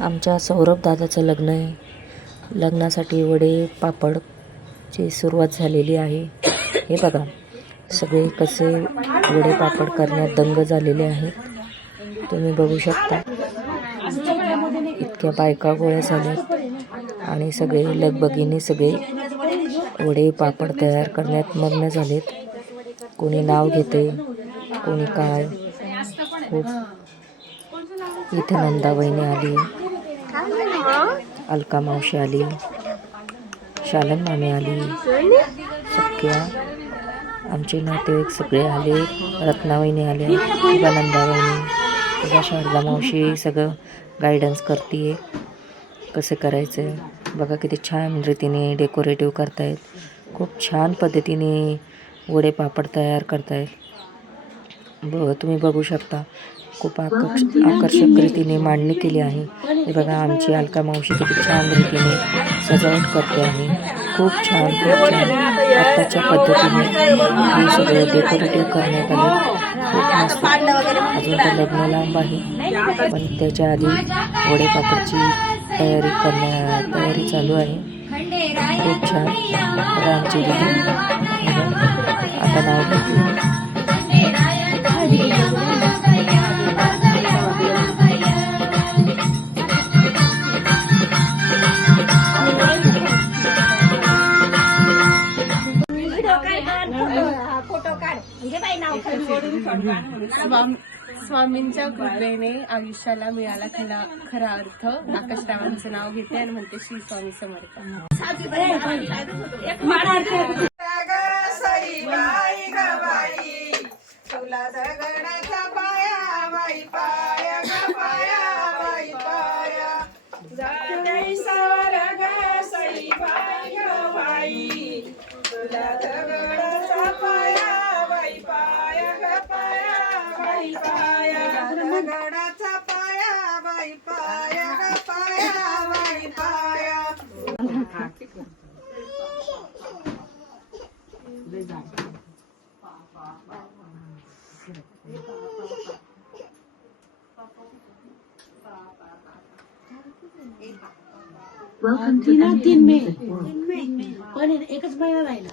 आमच्या सौरभ दादाचं लग्न आहे. लग्नासाठी वडे पापडची सुरुवात झालेली आहे. हे बघा सगळे कसे वडे पापड करण्यात दंग झालेले आहेत. तुम्ही बघू शकता इतक्या बायका गोळ्या झाल्यात आणि सगळे लगबगीने सगळे वडे पापड तयार करण्यात मग्न झालेत. कोणी नाव घेते, कोणी काय. खूप इथे नंदा वहिनी आली, अलका मावशी आली, शालन मामी आली, सख्या आमचे नातेवाईक सगळे आले. रत्नावहिनी आल्या, किंवा नंदा वहिनी, किंवा शारदा मावशी सगळं गायडन्स करते कसं करायचं. बघा किती छान रीतीने डेकोरेटिव्ह करतायत. खूप छान पद्धतीने वडे पापड तयार करतायत. तुम्ही बघू शकता खूप आकर्षक रीतीने मांडणी केली आहे. हे बघा आमची अलका मावशी किती छान रीतीने सजावट करते आहे. खूप छान आत्ताच्या पद्धतीने हे सगळं डेकोरेटिव्ह करण्यात आले. खूप मस्त. अजून तर लग्न लांब आहे, पण त्याच्या आधी वडे पापडची तयारी चालू आहे. खूप छान. बघा आमची दीदी आता नाव घेतली. स्वामींच्या कृपेने आयुष्याला मिळाला खरा अर्थ. आकाशरावांचं नाव घेते आणि म्हणते श्री स्वामी समर्थ. तुला दगडाचा पाया बाई पाया ग पाया बाई पाया जाई सारग सई बाई ग बाई तुला दगडाचा पाया बाई पाया ग पाया बाई पाया दगडाचा पाया बाई पाया ग पाया बाई पाया. तीन मे पण एकच महिना राहिला.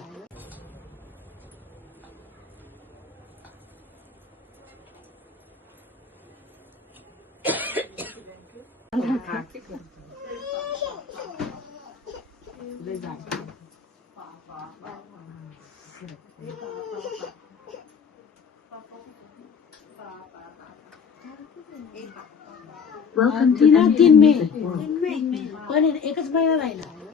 तीन मे पण एकच महिना राहिला.